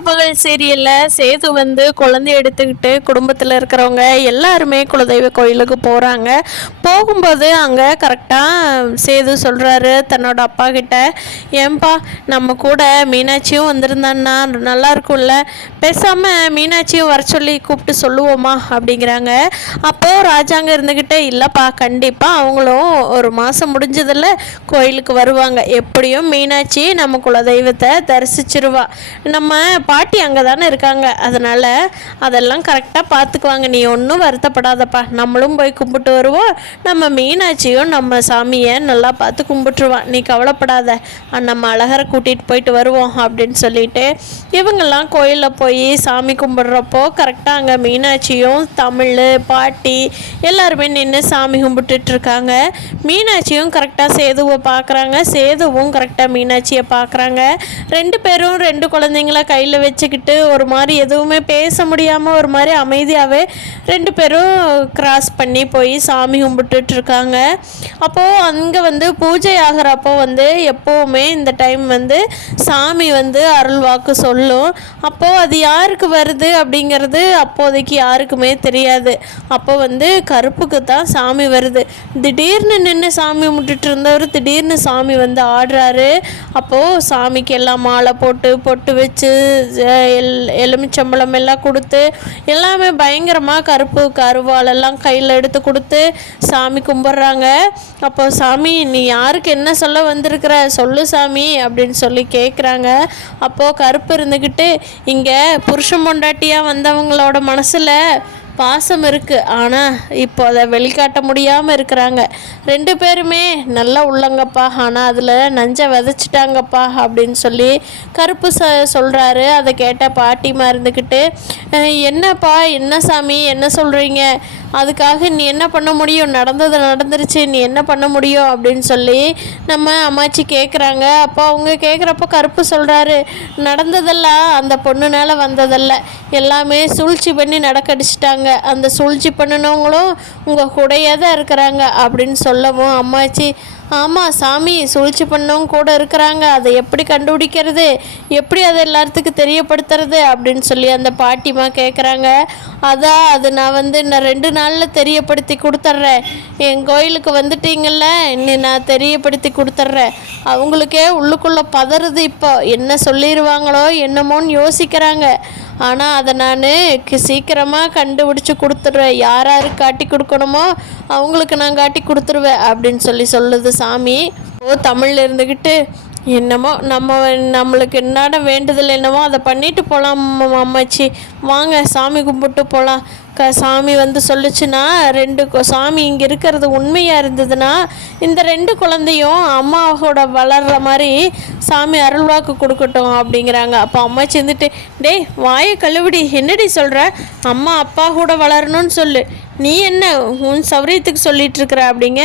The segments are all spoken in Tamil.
மருமகள் சீரியலில் சேது வந்து குழந்தை எடுத்துக்கிட்டு குடும்பத்தில் இருக்கிறவங்க எல்லாருமே குலதெய்வ கோயிலுக்கு போகிறாங்க. போகும்போது அங்கே கரெக்டாக சேது சொல்கிறாரு தன்னோட அப்பா கிட்ட, ஏன்பா நம்ம கூட மீனாட்சியும் வந்திருந்தான்னா நல்லா இருக்கும்ல, பேசாமல் மீனாட்சியும் வர சொல்லி கூப்பிட்டு சொல்லுவோமா அப்படிங்கிறாங்க. அப்போது ராஜாங்க இருந்துக்கிட்டே, இல்லைப்பா கண்டிப்பாக அவங்களும் ஒரு மாதம் முடிஞ்சதில் கோயிலுக்கு வருவாங்க, எப்படியும் மீனாட்சி நம்ம குலதெய்வத்தை தரிசிச்சிருவா, நம்ம பாட்டி அங்கே தானே இருக்காங்க, அதனால் அதெல்லாம் கரெக்டாக பார்த்துக்குவாங்க, நீ ஒன்றும் வருத்தப்படாதப்பா, நம்மளும் போய் கும்பிட்டு வருவோம், நம்ம மீனாட்சியும் நம்ம சாமியை நல்லா பார்த்து கும்பிட்டுருவான், நீ கவலைப்படாத, நம்ம அழகரை கூட்டிகிட்டு போயிட்டு வருவோம் அப்படின்னு சொல்லிட்டு இவங்கெல்லாம் கோயிலில் போய் சாமி கும்பிட்றப்போ கரெக்டாக அங்கே மீனாட்சியும் தமிழ் பாட்டி எல்லாருமே நின்று சாமி கும்பிட்டுட்ருக்காங்க. மீனாட்சியும் கரெக்டாக சேதுவை பார்க்குறாங்க, சேதுவும் கரெக்டாக மீனாட்சியை பார்க்குறாங்க. ரெண்டு பேரும் ரெண்டு குழந்தைங்கள கையில் வச்சுக்கிட்டு ஒரு மாதிரி எதுவுமே பேச முடியாமல் ஒரு மாதிரி அமைதியாகவே ரெண்டு பேரும் கிராஸ் பண்ணி போய் சாமி கும்பிட்டுட்ருக்காங்க. அப்போது அங்கே வந்து பூஜை ஆகிறப்போ வந்து எப்போவுமே இந்த டைம் வந்து சாமி வந்து அருள் வாக்கு சொல்லும். அப்போது அது யாருக்கு வருது அப்படிங்கிறது அப்போதைக்கு யாருக்குமே தெரியாது. அப்போ வந்து கருப்புக்கு தான் சாமி வருது. திடீர்னு நின்று சாமி கும்பிட்டுட்டு இருந்தவர் திடீர்னு சாமி வந்து ஆடுறாரு. அப்போது சாமிக்கு எல்லாம் மாலை போட்டு பொட்டு வச்சு எலுமிச்சம்பழம் எல்லாம் கொடுத்து எல்லாமே பயங்கரமாக கருப்பு கருவாலெல்லாம் கையில் எடுத்து கொடுத்து சாமி கும்பிட்றாங்க. அப்போ சாமி நீ யாருக்கு என்ன சொல்ல வந்திருக்கிற சொல்லு சாமி அப்படின்னு சொல்லி கேட்குறாங்க. அப்போது கருப்பு இருந்துக்கிட்டு, இங்கே புருஷன் பொண்டாட்டியாக வந்தவங்களோட மனசில் பாசம் இருக்குது, ஆனால் இப்போ அதை வெளிக்காட்ட முடியாமல் இருக்கிறாங்க, ரெண்டு பேருமே நல்லா உள்ளங்கப்பா, ஆனால் அதில் நஞ்சை விதைச்சிட்டாங்கப்பா அப்படின்னு சொல்லி கருப்பு சொல்கிறாரு. அதை கேட்ட பாட்டிமா இருந்துக்கிட்டு, என்னப்பா என்ன சாமி என்ன சொல்கிறீங்க, அதுக்காக நீ என்ன பண்ண முடியும், நடந்தது நடந்துருச்சு, நீ என்ன பண்ண முடியும் அப்படின்னு சொல்லி நம்ம அம்மாச்சி கேட்குறாங்க. அப்போ அவங்க கேட்குறப்போ கருப்பு சொல்கிறாரு, நடந்ததெல்லாம் அந்த பொண்ணுனால வந்ததல்ல, எல்லாமே சூழ்ச்சி பண்ணி நடக்கடிச்சிட்டாங்க, அந்த சூழ்ச்சி பண்ணினவங்களும் உங்கள் கூடையே தான் இருக்கிறாங்க அப்படின்னு சொல்லவும் அம்மாச்சி, ஆமாம் சாமி சூழ்ச்சி பண்ணவங்க கூட இருக்கிறாங்க, அதை எப்படி கண்டுபிடிக்கிறது, எப்படி அதை எல்லாத்துக்கும் தெரியப்படுத்துறது அப்படின்னு சொல்லி அந்த பாட்டிமா கேட்குறாங்க. அதான் அது நான் வந்து இன்னும் 2 நாளில் தெரியப்படுத்தி கொடுத்துட்றேன், என் கோயிலுக்கு வந்துட்டீங்கள்ல இன்னி நான் தெரியப்படுத்தி கொடுத்துட்றேன். அவங்களுக்கே உள்ளுக்குள்ளே பதறுது, இப்போ என்ன சொல்லிடுவாங்களோ என்னமோன்னு யோசிக்கிறாங்க, ஆனால் அதை நான் சீக்கிரமாக கண்டுபிடிச்சி கொடுத்துட்றேன், யார் யாருக்கு காட்டி கொடுக்கணுமோ அவங்களுக்கு நான் காட்டி கொடுத்துருவேன் அப்படின்னு சொல்லுது சாமி. தமிழில் இருந்துக்கிட்டு, என்னமோ நம்மளுக்கு என்னடா வேண்டுதல் என்னமோ அதை பண்ணிட்டு போகலாம் அம்மாச்சி, வாங்க சாமி கும்பிட்டு போகலாம். சாமி வந்து சொல்லுச்சுன்னா 2 சாமி இங்கே இருக்கிறது உண்மையாக இருந்ததுன்னா இந்த 2 குழந்தையும் அம்மாவோட வளர்கிற மாதிரி சாமி அருள்வாக்கு கொடுக்கட்டும் அப்படிங்கிறாங்க. அப்போ அம்மாச்சி இருந்துட்டு, டேய் வாயை கழுவிடி, என்னடி சொல்கிற, அம்மா அப்பா கூட வளரணும்னு சொல்லு, நீ என்ன உன் சௌரியத்துக்கு சொல்லிகிட்ருக்குற அப்படிங்க.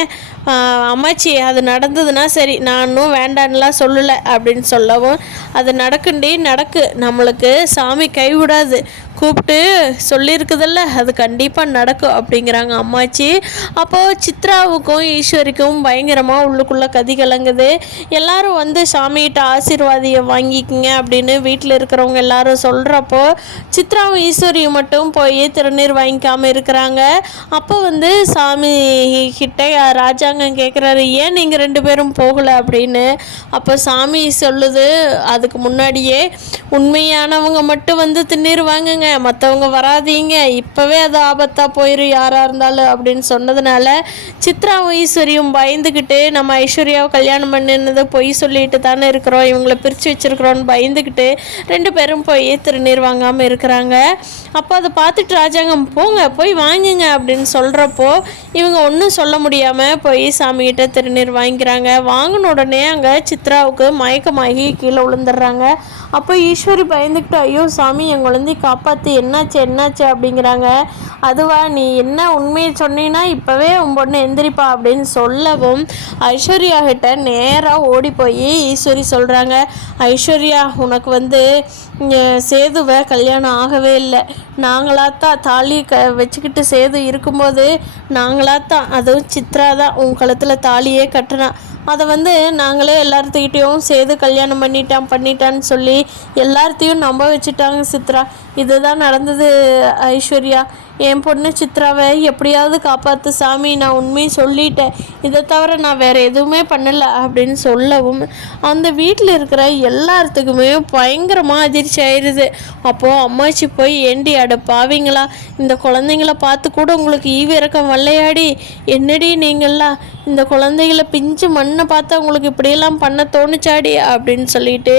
அம்மாச்சி அது நடந்ததுன்னா சரி, நானும் வேண்டான்லாம் சொல்லலை அப்படின்னு சொல்லவும், அது நடக்குண்டி நடக்கு, நம்மளுக்கு சாமி கைவிடாது, கூப்பிட்டு சொல்லியிருக்குதில்ல அது கண்டிப்பாக நடக்கும் அப்படிங்கிறாங்க அம்மாச்சி. அப்போது சித்ராவுக்கும் ஈஸ்வரிக்கும் பயங்கரமாக உள்ளுக்குள்ளே கதி கலங்குது. எல்லாரும் வந்து சாமிகிட்ட ஆசீர்வாதியம் வாங்கிக்கிங்க அப்படின்னு வீட்டில் இருக்கிறவங்க எல்லாரும் சொல்கிறப்போ சித்ராவும் ஈஸ்வரியும் மட்டும் போய் திருநீர் வாங்கிக்காமல் இருக்கிறாங்க. அப்போ வந்து சாமி கிட்ட ராஜாங்கம் கேட்குறாரு, ஏன் நீங்கள் 2 பேரும் போகலை அப்படின்னு. அப்போ சாமி சொல்லுது, அதுக்கு முன்னாடியே உண்மையானவங்க மட்டும் வந்து திருநீர் வாங்குங்க, மற்றவங்க வராதீங்க, இப்போவே அது ஆபத்தாக போயிடும் யாராக இருந்தாலும் அப்படின்னு சொன்னதுனால சித்ராவும் ஈஸ்வரியும் பயந்துக்கிட்டு, நம்ம ஐஸ்வர்யாவை கல்யாணம் பண்ணினது பொய் சொல்லிட்டு தானே இருக்கிறோம், இவங்களை பிரித்து வச்சுருக்குறோன்னு பயந்துக்கிட்டு 2 பேரும் போய் திருநீர் வாங்காமல் இருக்கிறாங்க. அப்போ அதை பார்த்துட்டு ராஜாங்கம், போங்க போய் வாங்குங்க அப்படின்னு சொல்கிறப்போ இவங்க ஒன்றும் சொல்ல முடியாமல் போய் சாமிகிட்ட திருநீர் வாங்கிக்கிறாங்க. வாங்கின உடனே அங்கே சித்ராவுக்கு மயக்கமாகி கீழே விழுந்துடுறாங்க. அப்போ ஈஸ்வரி பயந்துக்கிட்டு, ஐயோ சாமி என் குழந்தைய காப்பாற்றி, என்னாச்சு அப்படிங்கிறாங்க. அதுவா, நீ என்ன உண்மையை சொன்னீங்கன்னா இப்போவே உன் பொண்ணு எந்திரிப்பா அப்படின்னு சொல்லவும் ஐஸ்வர்யா கிட்ட நேராக ஓடி போய் ஈஸ்வரி சொல்கிறாங்க, ஐஸ்வர்யா உனக்கு வந்து சேதுவை கல்யாணம் ஆகவே இல்லை, நாங்களாத்தான் தாலி வச்சுக்கிட்டு சேது இருக்கும்போது நாங்களாத்தான், அதுவும் சித்ரா தான் உன் கழுத்தில் தாலியே கட்டினா, அதை நாங்களே எல்லார்த்துக்கிட்டேயும் சேது கல்யாணம் பண்ணிட்டான்னு சொல்லி எல்லார்த்தையும் நம்ப வச்சுட்டாங்க சித்ரா. இதுதான் நடந்தது ஐஸ்வர்யா. என் பொண்ணு சித்ராவை எப்படியாவது காப்பாற்று சாமி, நான் உண்மையை சொல்லிட்டேன், இதை தவிர நான் வேறு எதுவுமே பண்ணலை அப்படின்னு சொல்லவும் அந்த வீட்டில் இருக்கிற எல்லாத்துக்குமே பயங்கரமாக அதிர்ச்சி ஆயிடுது. அப்போது அம்மாச்சி போய் ஏண்டி பாவீங்களா, இந்த குழந்தைங்கள பார்த்து கூட உங்களுக்கு ஈவிரக்கம் வல்லையாடி, என்னடி நீங்கள்லாம் இந்த குழந்தைகளை பிஞ்சு மண்ணை பார்த்தா உங்களுக்கு இப்படியெல்லாம் பண்ண தோணுச்சாடி அப்படின்னு சொல்லிட்டு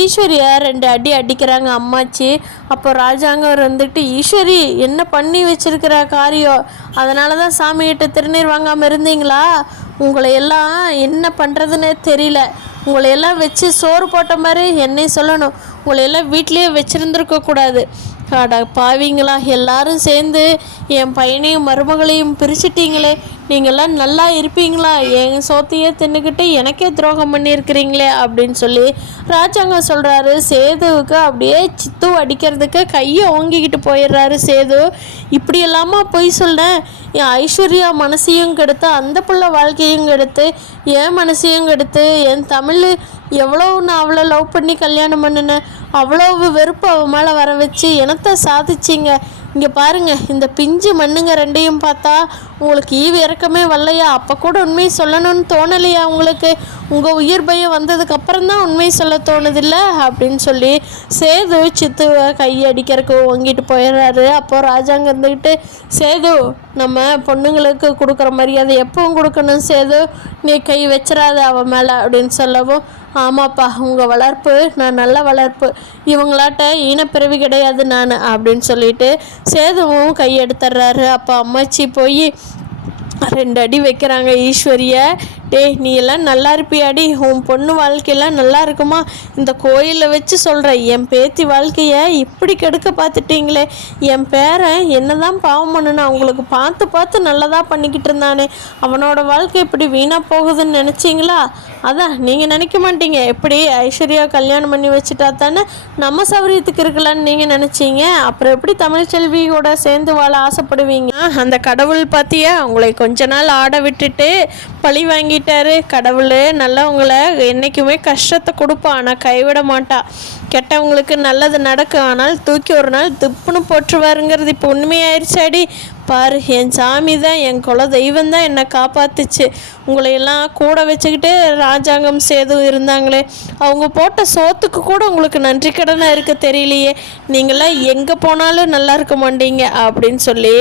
ஈஸ்வரியா 2 அடி அடிக்கிறாங்க அம்மாச்சி. அப்போ ராஜாங்கம் ஈஸ்வரி என்ன பண்ணி வச்சிருக்கிற காரியம், அதனால தான் சாமிகிட்ட திருநீர் வாங்காமல் இருந்தீங்களா, உங்களையெல்லாம் என்ன பண்ணுறதுன்னு தெரியல, உங்களையெல்லாம் வச்சு சோறு போட்ட மாதிரி என்னை சொல்லணும், உங்களையெல்லாம் வீட்லேயே வச்சுருந்துருக்கக்கூடாது. அட பாவீங்களா, எல்லாரும் சேர்ந்து என் பையனையும் மருமகளையும் பிரிச்சிட்டிங்களே, நீங்கள்லாம் நல்லா இருப்பீங்களா, என் சோத்தையே தின்னுக்கிட்டு எனக்கே துரோகம் பண்ணியிருக்கிறீங்களே அப்படின்னு சொல்லி ராஜாங்கம் சொல்கிறாரு. சேதுவுக்கு அப்படியே சித்து அடிக்கிறதுக்கு கையை ஓங்கிக்கிட்டு போயிடுறாரு சேது. இப்படி இல்லாமல் பொய் சொல்கிறேன், என் ஐஸ்வர்யா மனசையும் கெடுத்து, அந்த புள்ள வாழ்க்கையும் கெடுத்து, என் மனசையும் கெடுத்து, என் தமிழ் எவ்வளோ நான் அவளை லவ் பண்ணி கல்யாணம் பண்ணினேன், அவ்வளோ வெறுப்பு அவள் மேலே வர வச்சு எனத்தை சாதிச்சிங்க. இங்கே பாருங்கள், இந்த பிஞ்சு மண்ணுங்க 2ஐயும் பார்த்தா உங்களுக்கு ஈவு இறக்கமே வரலையா, அப்போ கூட உண்மையை சொல்லணும்னு தோணலையா உங்களுக்கு, உங்கள் உயிர் பயம் வந்ததுக்கப்புறம் தான் உண்மையை சொல்ல தோணுதில்ல அப்படின்னு சொல்லி சேது சித்துவை கையடிக்கிறதுக்கு ஓங்கிட்டு போயிடுறாரு. அப்போது ராஜாங்க இருந்துக்கிட்டு, சேது நம்ம பொண்ணுங்களுக்கு கொடுக்குற மரியாதை எப்பவும் கொடுக்கணும் சேது, நீ கை வச்சிடாத அவன் மேலே அப்படின்னு சொல்லவும், ஆமாப்பா உங்கள் வளர்ப்பு நான் நல்ல வளர்ப்பு, இவங்களாட்ட ஈனப்பிறவி கிடையாது நான் அப்படின்னு சொல்லிட்டு சேதுவும் கையெடுத்துட்றாரு. அப்போ அம்மாச்சி போய் 2 அடி வைக்கிறாங்க ஈஸ்வரியை. நீ எல்லாம் நல்லா இருப்பியாடி, உன் பொண்ணு வாழ்க்கையெல்லாம் நல்லா இருக்குமா, இந்த கோயிலில் வச்சு சொல்கிறேன், என் பேத்தி வாழ்க்கையை இப்படி கெடுக்க பார்த்துட்டீங்களே, என் பேரன் என்ன தான் பாவம் பண்ணுனா, உங்களுக்கு பார்த்து பார்த்து நல்லதாக பண்ணிக்கிட்டு இருந்தானே, அவனோட வாழ்க்கை இப்படி வீணாக போகுதுன்னு நினச்சிங்களா, அதான் நீங்கள் நினைக்க மாட்டீங்க, எப்படி ஐஸ்வர்யா கல்யாணம் பண்ணி வச்சுட்டா தானே நம்ம சௌரியத்துக்கு இருக்கலான்னு நீங்கள் நினச்சிங்க, அப்புறம் எப்படி தமிழ்ச்செல்வியோட சேர்ந்து வாழ ஆசைப்படுவீங்க, அந்த கடவுள் பார்த்தியா உங்களை கொஞ்ச நாள் ஆட விட்டுட்டு பழி வாங்கிட்டாரு. கடவுள் நல்லவங்களை என்றைக்குமே கஷ்டத்தை கொடுப்பான், ஆனால் கைவிட மாட்டா, கெட்டவங்களுக்கு நல்லது நடக்கும், ஆனால் தூக்கி ஒரு நாள் திப்புன்னு போட்டுருவாருங்கிறது இப்போ உண்மையாயிருச்சாடி. பாரு, என் சாமி தான், என் குல தெய்வம் தான் என்னை காப்பாத்துச்சு. உங்களையெல்லாம் கூட வச்சுக்கிட்டு ராஜாங்கம் சேது இருந்தாங்களே, அவங்க போட்ட சோத்துக்கு கூட உங்களுக்கு நன்றி கடனாக இருக்க தெரியலையே, நீங்களாம் எங்கே போனாலும் நல்லா இருக்க மாட்டீங்க அப்படின்னு சொல்லி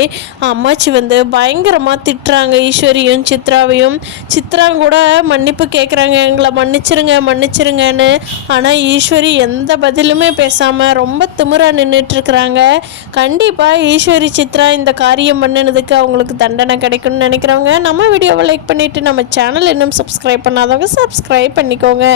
அம்மாச்சி பயங்கரமாக திட்டுறாங்க ஈஸ்வரியும் சித்ராவையும். சித்ரா கூட மன்னிப்பு கேட்குறாங்க, எங்களை மன்னிச்சிருங்கன்னு. ஆனால் ஈஸ்வரி எந்த பதிலுமே பேசாமல் ரொம்ப திமிராக நின்றுட்டுருக்குறாங்க. கண்டிப்பாக ஈஸ்வரி சித்ரா இந்த காரியம் பண்ணினதுக்கு அவங்களுக்கு தண்டனை கிடைக்கும்னு நினைக்கிறவங்க நம்ம வீடியோவை லைக் பண்ணிவிட்டு நம்ம சேனல் இன்னும் சப்ஸ்கிரைப் பண்ணாதவங்க சப்ஸ்கிரைப் பண்ணிக்கோங்க.